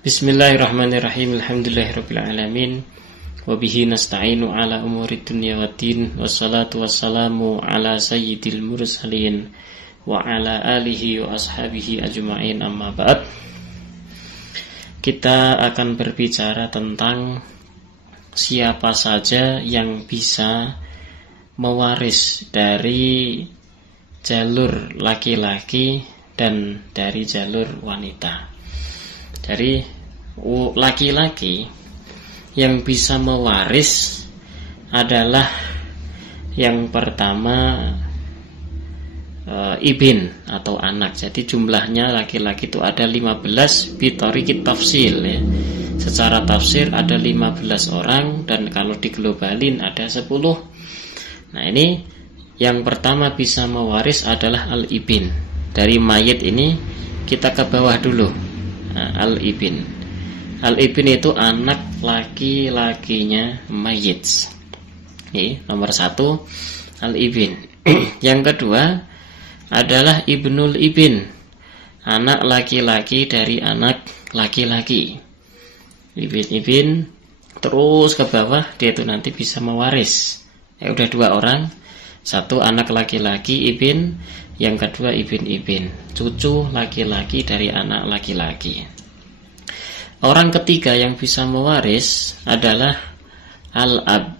Bismillahirrahmanirrahim. Alhamdulillahirrabbilalamin. Wabihi nasta'inu ala umuri dunya waddin. Wassalatu wassalamu ala sayyidil mursalin wa ala alihi wa ashabihi ajma'in, amma ba'd. Kita akan berbicara tentang siapa saja yang bisa mewaris dari jalur laki-laki dan dari jalur wanita. Dari laki-laki yang bisa mewaris adalah yang pertama ibn atau anak. Jadi jumlahnya laki-laki itu ada 15 bitorikit tafsil ya. Secara tafsir ada 15 orang, dan kalau diglobalin ada 10. Nah, ini yang pertama bisa mewaris adalah al-ibn. Dari mayit ini kita ke bawah dulu. Al-ibn. Al-ibn itu anak laki-lakinya mayit. Nomor 1 al-ibn. Yang kedua adalah ibnul ibn, anak laki-laki dari anak laki-laki. Ibn terus ke bawah, dia itu nanti bisa mewaris. Udah 2 orang. 1 anak laki-laki ibn, yang kedua ibn, cucu laki-laki dari anak laki-laki. Orang ketiga yang bisa mewaris adalah al-ab,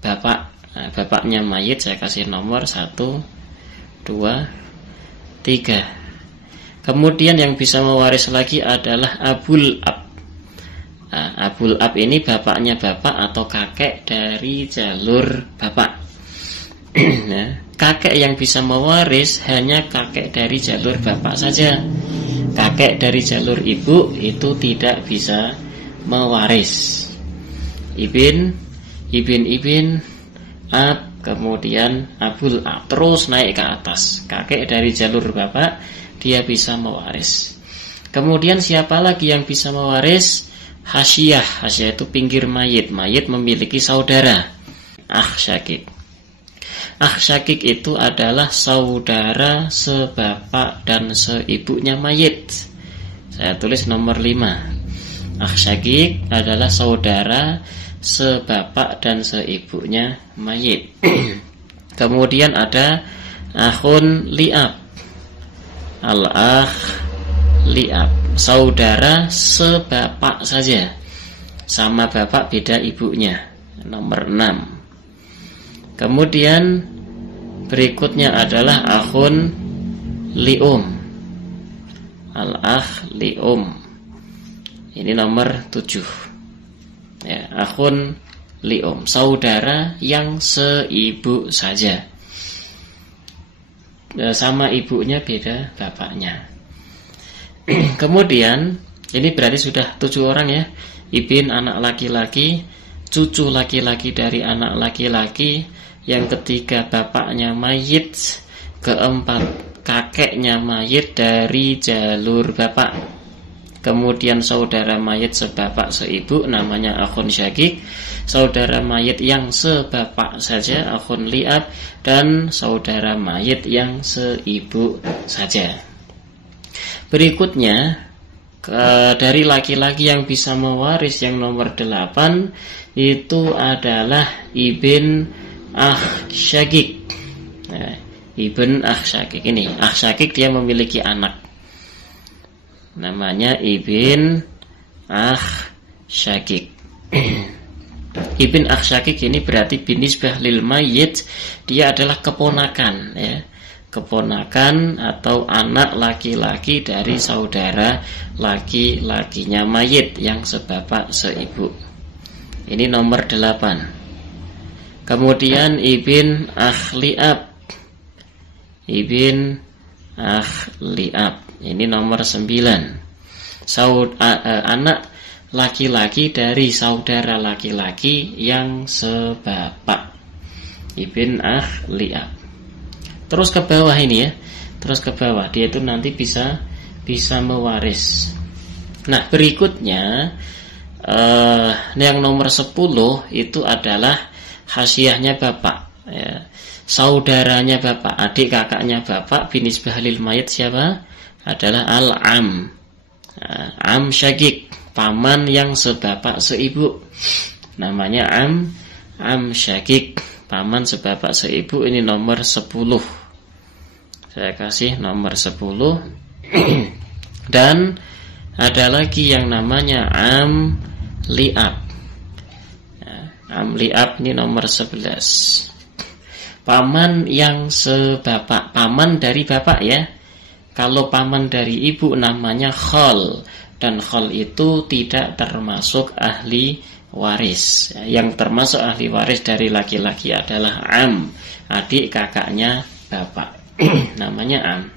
bapak. Nah, bapaknya mayit saya kasih nomor 1, 2, 3. Kemudian yang bisa mewaris lagi adalah abul ab. Nah, abul ab ini bapaknya bapak atau kakek dari jalur bapak. Nah, kakek yang bisa mewaris hanya kakek dari jalur bapak saja. Kakek dari jalur ibu itu tidak bisa mewaris. Ibn, ab, kemudian abul ab, terus naik ke atas. Kakek dari jalur bapak dia bisa mewaris. Kemudian siapa lagi yang bisa mewaris? Hasyiyah. Hasyiyah itu pinggir mayit. Mayit memiliki saudara, akh syakik. Akh syakik itu adalah saudara sebapak dan seibunya mayit. Saya tulis nomor 5. Akh syakik adalah saudara sebapak dan seibunya mayit. Kemudian ada akhun li'ab. Al-akh li'ab, saudara sebapak saja, sama bapak beda ibunya, nomor 6. Kemudian berikutnya adalah akhun li'um. Al-akh li'um. Ini nomor 7. Ya, akhun li'um, saudara yang seibu saja. Sama ibunya beda bapaknya. Kemudian ini berarti sudah 7 orang ya. Ibn anak laki-laki, cucu laki-laki dari anak laki-laki, yang ketiga bapaknya mayit, keempat kakeknya mayit dari jalur bapak, kemudian saudara mayit sebapak seibu namanya akhun syakik, saudara mayit yang sebapak saja akhun li'ab, dan saudara mayit yang seibu saja. Berikutnya dari laki-laki yang bisa mewaris yang nomor 8 itu adalah ibn akh syakik. Nah, ibn akh syakik ini, akh syakik dia memiliki anak, namanya ibn akh syakik. Ibn akh syakik ini berarti binisbah lil mayyit, dia adalah keponakan ya. Keponakan atau anak laki-laki dari saudara laki-lakinya mayit yang sebapak seibu. Ini nomor 8. Kemudian ibn akh li'ab. Ibn akh li'ab. Ini nomor 9. Anak laki-laki dari saudara laki-laki yang sebapak. Ibn akh li'ab. Terus ke bawah ini ya. Terus ke bawah, dia itu nanti bisa mewaris. Nah, berikutnya yang nomor 10 itu adalah hasyiyahnya bapak ya. Saudaranya bapak, adik kakaknya bapak, binisbah lil mayit siapa? Adalah al-am. Am syakik, paman yang sebapak seibu, namanya am syakik, paman sebapak seibu. Ini nomor 10. Saya kasih nomor 10. Dan ada lagi yang namanya am li'ab. Am li'ab ini nomor 11. Paman yang sebapak, paman dari bapak ya. Kalau paman dari ibu namanya khol, dan khol itu tidak termasuk ahli waris. Yang termasuk ahli waris dari laki-laki adalah am, adik kakaknya bapak. Namanya am.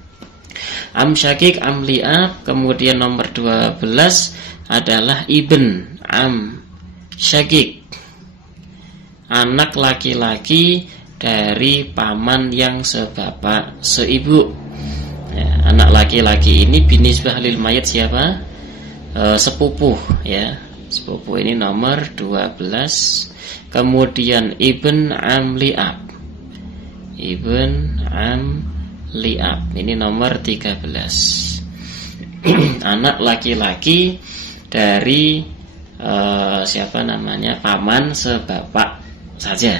Am syakik, am li'ab. Kemudian nomor 12 adalah ibn am syakik, anak laki-laki dari paman yang sebapak seibu. Ya, anak laki-laki ini binisbah lil mayit siapa? Sepupu ya. Sepupu ini nomor 12. Kemudian ibn am li'ab. Ibn am li'ab ini nomor 13. Anak laki-laki dari siapa namanya? Paman sebapak saja.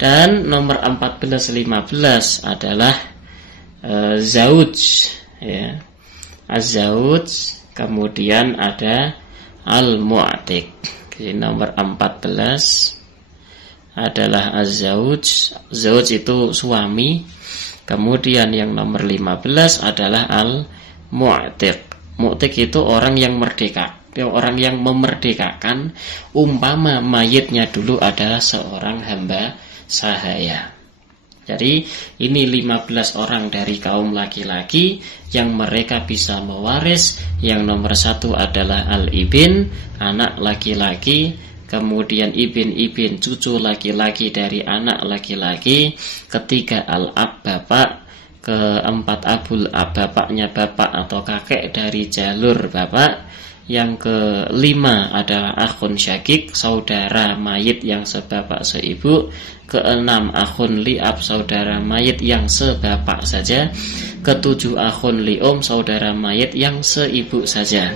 Dan nomor 14-15 adalah zauj ya. Az-zauj, kemudian ada al-mu'tiq. Jadi nomor 14 adalah az-zauj. Zauj itu suami. Kemudian yang nomor 15 adalah al-mu'tiq. Mu'tiq itu orang yang merdeka, orang yang memerdekakan. Umpama mayitnya dulu adalah seorang hamba sahaya. Jadi ini 15 orang dari kaum laki-laki yang mereka bisa mewaris. Yang nomor 1 adalah al-ibn, anak laki-laki. Kemudian ibn, cucu laki-laki dari anak laki-laki. Ketiga al-ab, bapak. Keempat abul ab, bapaknya bapak atau kakek dari jalur bapak. Yang kelima adalah akhun syakik, saudara mayit yang sebapak seibu. Keenam akhun li'ab, saudara mayit yang sebapak saja. Ketujuh akhun li'um, saudara mayit yang seibu saja.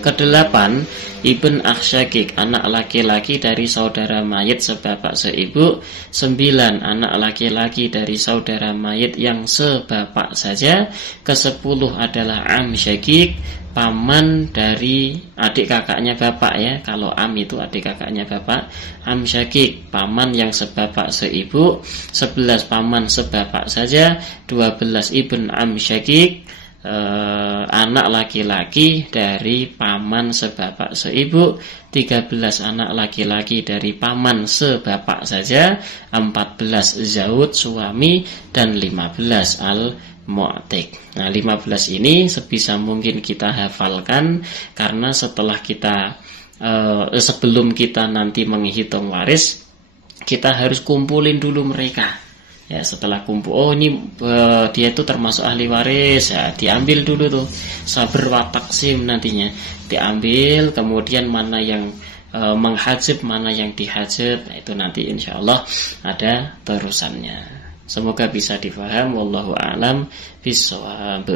Kedelapan ibn akh syakik, anak laki-laki dari saudara mayit sebapak seibu. 9 anak laki-laki dari saudara mayit yang sebapak saja. Ke-10 adalah am syakik, paman dari adik kakaknya bapak ya. Kalau am itu adik kakaknya bapak. Am syakik, paman yang sebapak seibu. 11 paman sebapak saja. 12 ibn am syakik, anak laki-laki dari paman sebapak seibu. 13 anak laki-laki dari paman sebapak saja. 14 zaud, suami. Dan 15 al-mu'tiq. Nah 15 ini sebisa mungkin kita hafalkan, karena setelah kita sebelum kita nanti menghitung waris, kita harus kumpulin dulu mereka. Ya, setelah kumpul, oh ini dia itu termasuk ahli waris, ya diambil dulu tuh saber wa taksim, nantinya diambil. Kemudian mana yang menghajib, mana yang dihajib, nah, itu nanti insyaallah ada terusannya. Semoga bisa difaham. Wallahu a'lam bishawab.